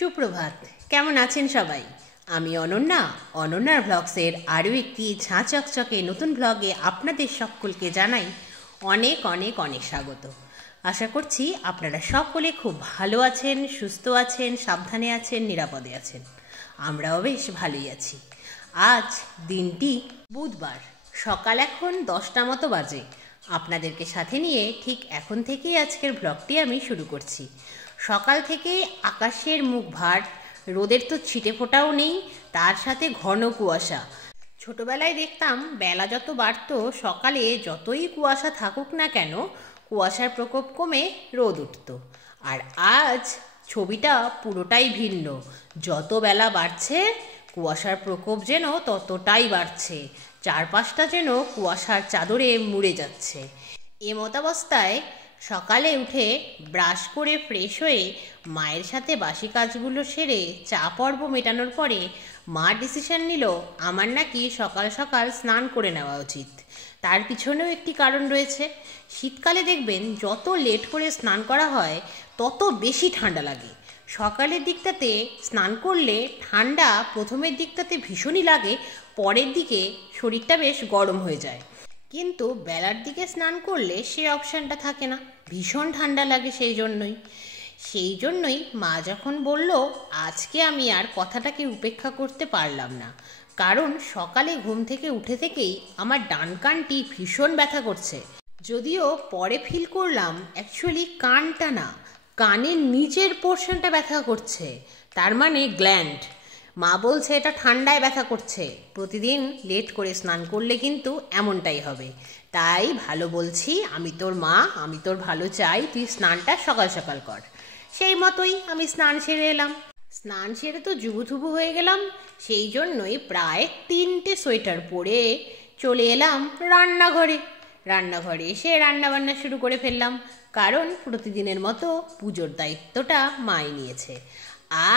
সুপ্রভাত, কেমন আছেন সবাই? আমি অনন্যা, অনন্যার ব্লগসের আরও একটি ঝাঁ চকচকে নতুন ব্লগে আপনাদের সকলকে জানাই অনেক অনেক অনেক স্বাগত। আশা করছি আপনারা সকলে খুব ভালো আছেন, সুস্থ আছেন, সাবধানে আছেন, নিরাপদে আছেন। আমরাও বেশ ভালোই আছি। আজ দিনটি বুধবার, সকাল এখন 10টা মতো বাজে। আপনাদেরকে সাথে নিয়ে ঠিক এখন থেকেই আজকের ব্লগটি আমি শুরু করছি। সকাল থেকেই আকাশের মুখ ভার, রোদের তো ছিটে ফোটাও নেই, তার সাথে ঘন কুয়াশা। ছোটবেলায় দেখতাম বেলা যত বাড়তো সকালে যতই কুয়াশা থাকুক না কেন কুয়াশার প্রকোপ কমে রোদ উঠত। আর আজ ছবিটা পুরোটাই ভিন্ন। যত বেলা বাড়ছে কুয়াশার প্রকোপ যেন ততটাই বাড়ছে, চারপাশটা যেন কুয়াশার চাদরে মুড়ে যাচ্ছে। এমতাবস্থায় সকালে উঠে ব্রাশ করে ফ্রেশ হয়ে মায়ের সাথে বাসি কাজগুলো সেরে চা পর্ব মেটানোর পরে মা ডিসিশন নিল আমার নাকি সকাল সকাল স্নান করে নেওয়া উচিত। তার পিছনেও একটি কারণ রয়েছে। শীতকালে দেখবেন যত লেট করে স্নান করা হয় তত বেশি ঠান্ডা লাগে। সকালের দিকটাতে স্নান করলে ঠান্ডা প্রথমের দিকটাতে ভীষণই লাগে, পরের দিকে শরীরটা বেশ গরম হয়ে যায়। কিন্তু বেলার দিকে স্নান করলে সে অপশানটা থাকে না, ভীষণ ঠান্ডা লাগে। সেই জন্যই মা যখন বলল আজকে আমি আর কথাটাকে উপেক্ষা করতে পারলাম না। কারণ সকালে ঘুম থেকে উঠে থেকেই আমার ডান কানটি ভীষণ ব্যথা করছে। যদিও পরে ফিল করলাম অ্যাকচুয়ালি কানটা না, কানের নিচের পোর্শনটা ব্যথা করছে, তার মানে গ্ল্যান্ড। মা বলছে এটা ঠান্ডায় ব্যথা করছে। প্রতিদিন লেট করে স্নান করলে কিন্তু এমনটাই হবে। তাই ভালো বলছি, আমি তোর মা, আমি তোর ভালো চাই, তুই স্নানটা সকাল সকাল কর। সেই মতোই আমি স্নান সেরে এলাম। স্নান সেরে তো জুবুথুবু হয়ে গেলাম, সেই জন্যই প্রায় 3টে সোয়েটার পরে চলে এলাম রান্নাঘরে এসে রান্নাবান্না শুরু করে ফেললাম। কারণ প্রতিদিনের মতো পুজোর দায়িত্বটা মাই নিয়েছে।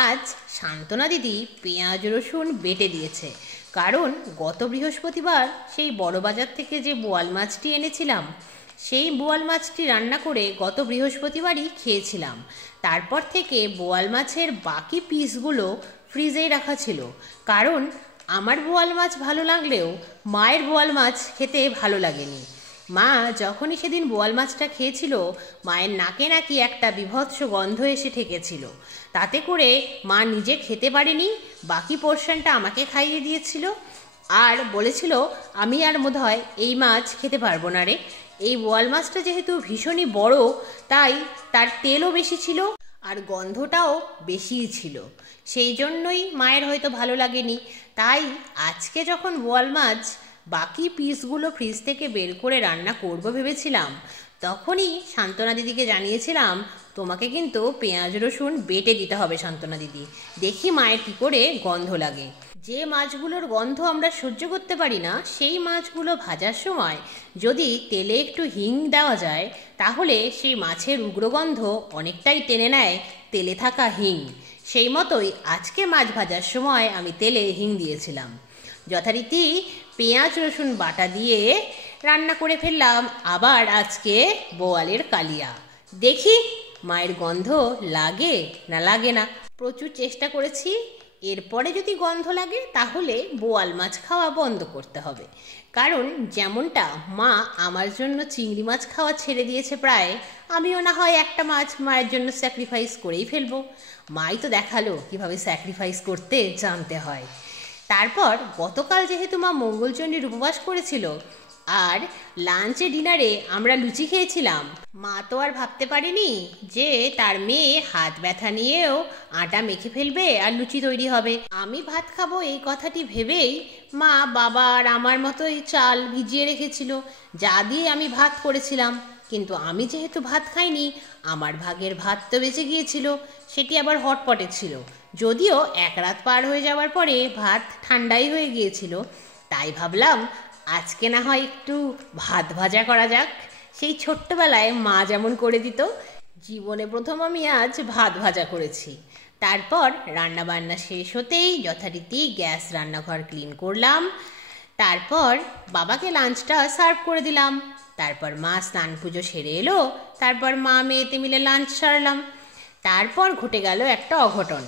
আজ সান্ত্বনা দিদি পেঁয়াজ রসুন বেটে দিয়েছে। কারণ গত বৃহস্পতিবার সেই বড় বাজার থেকে যে বোয়াল মাছটি এনেছিলাম, সেই বোয়াল মাছটি রান্না করে গত বৃহস্পতিবারই খেয়েছিলাম। তারপর থেকে বোয়াল মাছের বাকি পিসগুলো ফ্রিজেই রাখা ছিল। কারণ আমার বোয়াল মাছ ভালো লাগলেও মায়ের বোয়াল মাছ খেতে ভালো লাগেনি। মা যখনই সেদিন বোয়াল মাছটা খেয়েছিল মায়ের নাকে নাকি একটা বীভৎস গন্ধ এসে ঠেকেছিল। তাতে করে মা নিজে খেতে পারেনি, বাকি পোর্শনটা আমাকে খাইয়ে দিয়েছিল। আর বলেছিল আমি আর বোধহয় এই মাছ খেতে পারবো না রে। এই বোয়াল মাছটা যেহেতু ভীষণই বড়, তাই তার তেলও বেশি ছিল আর গন্ধটাও বেশিই ছিল। সেই জন্যই মায়ের হয়তো ভালো লাগেনি। তাই আজকে যখন বোয়াল মাছ বাকি পিসগুলো ফ্রিজ থেকে বের করে রান্না করব ভেবেছিলাম, তখনই সান্ত্বনা দিদিকে জানিয়েছিলাম তোমাকে কিন্তু পেঁয়াজ রসুন বেটে দিতে হবে সান্ত্বনা দিদি, দেখি মায়ের কী করে গন্ধ লাগে। যে মাছগুলোর গন্ধ আমরা সহ্য করতে পারি না, সেই মাছগুলো ভাজার সময় যদি তেলে একটু হিং দেওয়া যায় তাহলে সেই মাছের উগ্রগন্ধ অনেকটাই টেনে নেয় তেলে থাকা হিং। সেই মতোই আজকে মাছ ভাজার সময় আমি তেলে হিং দিয়েছিলাম। যথারীতি পেঁয়াজ রসুন বাটা দিয়ে রান্না করে ফেললাম আবার আজকে বোয়ালের কালিয়া। দেখি মায়ের গন্ধ লাগে না লাগে না। প্রচুর চেষ্টা করেছি, এরপরে যদি গন্ধ লাগে তাহলে বোয়াল মাছ খাওয়া বন্ধ করতে হবে। কারণ যেমনটা মা আমার জন্য চিংড়ি মাছ খাওয়া ছেড়ে দিয়েছে প্রায়, আমিও না হয় একটা মাছ মায়ের জন্য স্যাক্রিফাইস করেই ফেলবো। মাই তো দেখালো কীভাবে স্যাক্রিফাইস করতে জানতে হয়। তারপর গতকাল যেহেতু মা মঙ্গলচণ্ডীর উপবাস করেছিল আর লাঞ্চে ডিনারে আমরা লুচি খেয়েছিলাম, মা তো আর ভাবতে পারেনি যে তার মেয়ে হাত ব্যথা নিয়েও আটা মেখে ফেলবে আর লুচি তৈরি হবে। আমি ভাত খাবো এই কথাটি ভেবেই মা বাবা আর আমার মতোই চাল ভিজিয়ে রেখেছিল, যা দিয়ে আমি ভাত করেছিলাম। কিন্তু আমি যেহেতু ভাত খাইনি, আমার ভাগের ভাত তো বেঁচে গিয়েছিল, সেটি আবার হটপটে ছিল। যদিও এক রাত পার হয়ে যাওয়ার পরে ভাত ঠান্ডাই হয়ে গিয়েছিল। তাই ভাবলাম আজকে না হয় একটু ভাত ভাজা করা যাক, সেই ছোট্টবেলায় মা যেমন করে দিত। জীবনে প্রথম আমি আজ ভাত ভাজা করেছি। তারপর রান্নাবান্না শেষ হতেই যথারীতি গ্যাস রান্নাঘর ক্লিন করলাম। তারপর বাবাকে লাঞ্চটা সার্ভ করে দিলাম। তারপর মা স্নান পুজো সেরে এলো, তারপর মা মেয়েতে মিলে লাঞ্চ সারলাম। তারপর ঘটে গেল একটা অঘটন।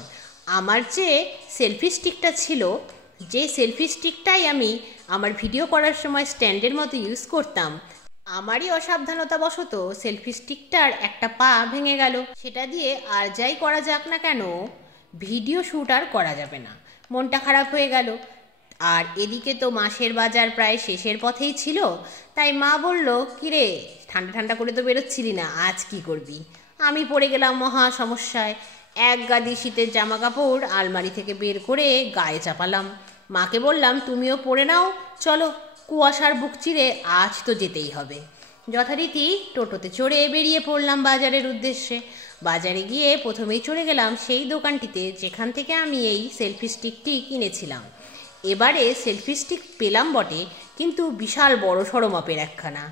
আমার যে সেলফি স্টিকটা ছিল, যে সেলফি স্টিকটাই আমি আমার ভিডিও করার সময় স্ট্যান্ডের মতো ইউজ করতাম, আমারই অসাবধানতাবশত সেলফি স্টিকটার একটা পা ভেঙে গেল। সেটা দিয়ে আর যাই করা যাক না কেন, ভিডিও শ্যুট আর করা যাবে না। মনটা খারাপ হয়ে গেল। আর এদিকে তো মাসের বাজার প্রায় শেষের পথেই ছিল, তাই মা বলল, কিরে ঠান্ডা ঠান্ডা করে তো বেরোচ্ছিলি না, আজ কি করবি? আমি পড়ে গেলাম মহা সমস্যায়। এক গাদি শীতের জামা কাপড় আলমারি থেকে বের করে গায়ে চাপালাম। মাকে বললাম, তুমিও পরে নাও, চলো কুয়াশার বুক চিরে আজ তো যেতেই হবে। যথারীতি টোটোতে চড়ে বেরিয়ে পড়লাম বাজারের উদ্দেশ্যে। বাজারে গিয়ে প্রথমেই চলে গেলাম সেই দোকানটিতে যেখান থেকে আমি এই সেলফি স্টিকটি কিনেছিলাম। এবারে সেলফি স্টিক পেলাম বটে, কিন্তু বিশাল বড় সড়ো মাপের একখানা।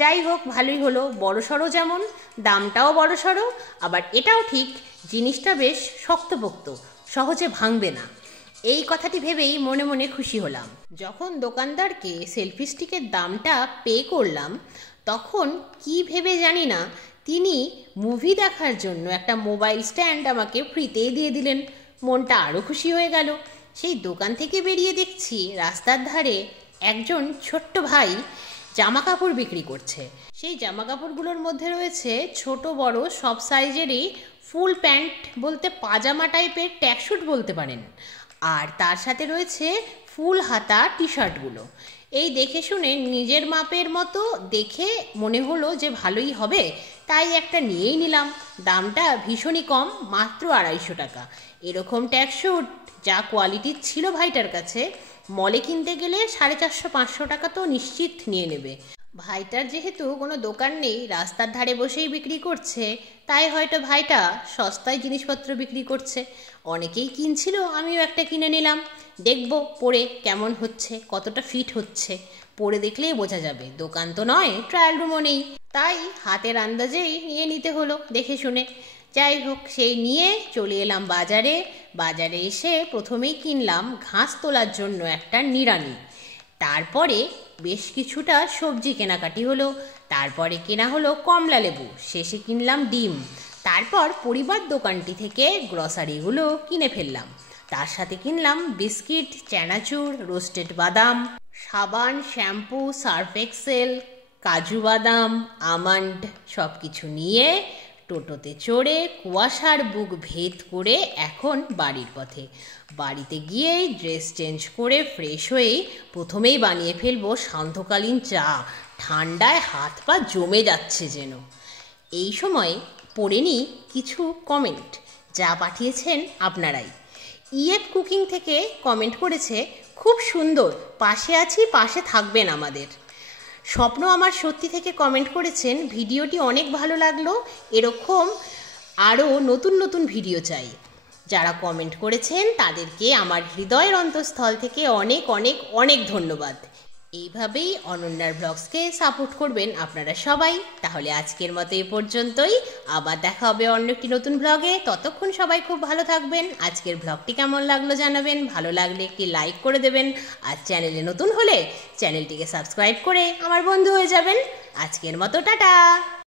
যাই হোক, ভালোই হলো, বড় সড়ো যেমন, দামটাও বড় সড়ো, আবার এটাও ঠিক জিনিসটা বেশ শক্তপোক্ত, সহজে ভাঙবে না। এই কথাটি ভেবেই মনে মনে খুশি হলাম। যখন দোকানদারকে সেলফি স্টিকের দামটা পে করলাম, তখন কি ভেবে জানি না তিনি মুভি দেখার জন্য একটা মোবাইল স্ট্যান্ড আমাকে ফ্রিতেই দিয়ে দিলেন। মনটা আরও খুশি হয়ে গেল। সেই দোকান থেকে বেরিয়ে দেখছি রাস্তার ধারে একজন ছোট্ট ভাই জামা কাপড় বিক্রি করছে। সেই জামা কাপড়গুলোর মধ্যে রয়েছে ছোট বড় সব সাইজেরই ফুল প্যান্ট বলতে পাজামা টাইপের ট্র্যাকস্যুট বলতে পারেন, আর তার সাথে রয়েছে ফুল হাতা টি শার্টগুলো। এই দেখে শুনে নিজের মাপের মতো দেখে মনে হলো যে ভালোই হবে, তাই একটা নিয়েই নিলাম। দামটা ভীষণই কম, মাত্র 250 টাকা। এরকম ট্র্যাকস্যুট যা কোয়ালিটির ছিল ভাইটার কাছে, মলে কিনতে গেলে 450-500 টাকা তো নিশ্চিত নিয়ে নেবে। ভাইটার যেহেতু কোনো দোকান নেই, রাস্তার ধারে বসেই বিক্রি করছে, তাই হয়তো ভাইটা সস্তায় জিনিসপত্র বিক্রি করছে। অনেকেই কিনছিল, আমিও একটা কিনে নিলাম। দেখব পরে কেমন হচ্ছে, কতটা ফিট হচ্ছে, পরে দেখলেই বোঝা যাবে। দোকান তো নয়, ট্রায়াল রুমও নেই, তাই হাতের আন্দাজেই নিয়ে নিতে হলো দেখে শুনে। যাই হোক, সেই নিয়ে চলে এলাম বাজারে। বাজারে এসে প্রথমেই কিনলাম ঘাস তোলার জন্য একটা নিড়ানি। তারপরে বেশ কিছুটা সবজি কেনাকাটি হলো। তারপরে কেনা হলো কমলা লেবু। শেষে কিনলাম ডিম। তারপর পরিবার দোকানটি থেকে গ্রসারিগুলো কিনে ফেললাম। তার সাথে কিনলাম বিস্কিট, চানাচুর, রোস্টেড বাদাম, সাবান, শ্যাম্পু, সার্ফ এক্সেল, কাজু বাদাম, আমন্ড, সব কিছু নিয়ে টোটোতে চড়ে কুয়াশার বুক ভেদ করে এখন বাড়ির পথে। বাড়িতে গিয়েই ড্রেস চেঞ্জ করে ফ্রেশ হয়েই প্রথমেই বানিয়ে ফেলবো সান্ধ্যকালীন চা। ঠান্ডায় হাত পা জমে যাচ্ছে যেন। এই সময় পড়ে নিই কিছু কমেন্ট যা পাঠিয়েছেন আপনারাই। ইএফ কুকিং থেকে কমেন্ট করেছে, খুব সুন্দর, পাশে আছি, পাশে থাকবেন আমাদের। স্বপ্ন আমার সত্যি থেকে কমেন্ট করেছেন, ভিডিওটি অনেক ভালো লাগলো, এরকম আরও নতুন নতুন ভিডিও চাই। যারা কমেন্ট করেছেন তাদেরকে আমার হৃদয়ের অন্তঃস্থল থেকে অনেক অনেক অনেক ধন্যবাদ। এইভাবেই অনন্যার ব্লগসকে সাপোর্ট করবেন আপনারা সবাই। তাহলে আজকের মতো এ পর্যন্তই, আবার দেখা হবে অন্য একটি নতুন ব্লগে। ততক্ষণ সবাই খুব ভালো থাকবেন। আজকের ব্লগটি কেমন লাগলো জানাবেন, ভালো লাগলে একটি লাইক করে দেবেন, আর চ্যানেলে নতুন হলে চ্যানেলটিকে সাবস্ক্রাইব করে আমার বন্ধু হয়ে যাবেন। আজকের মতো টাটা।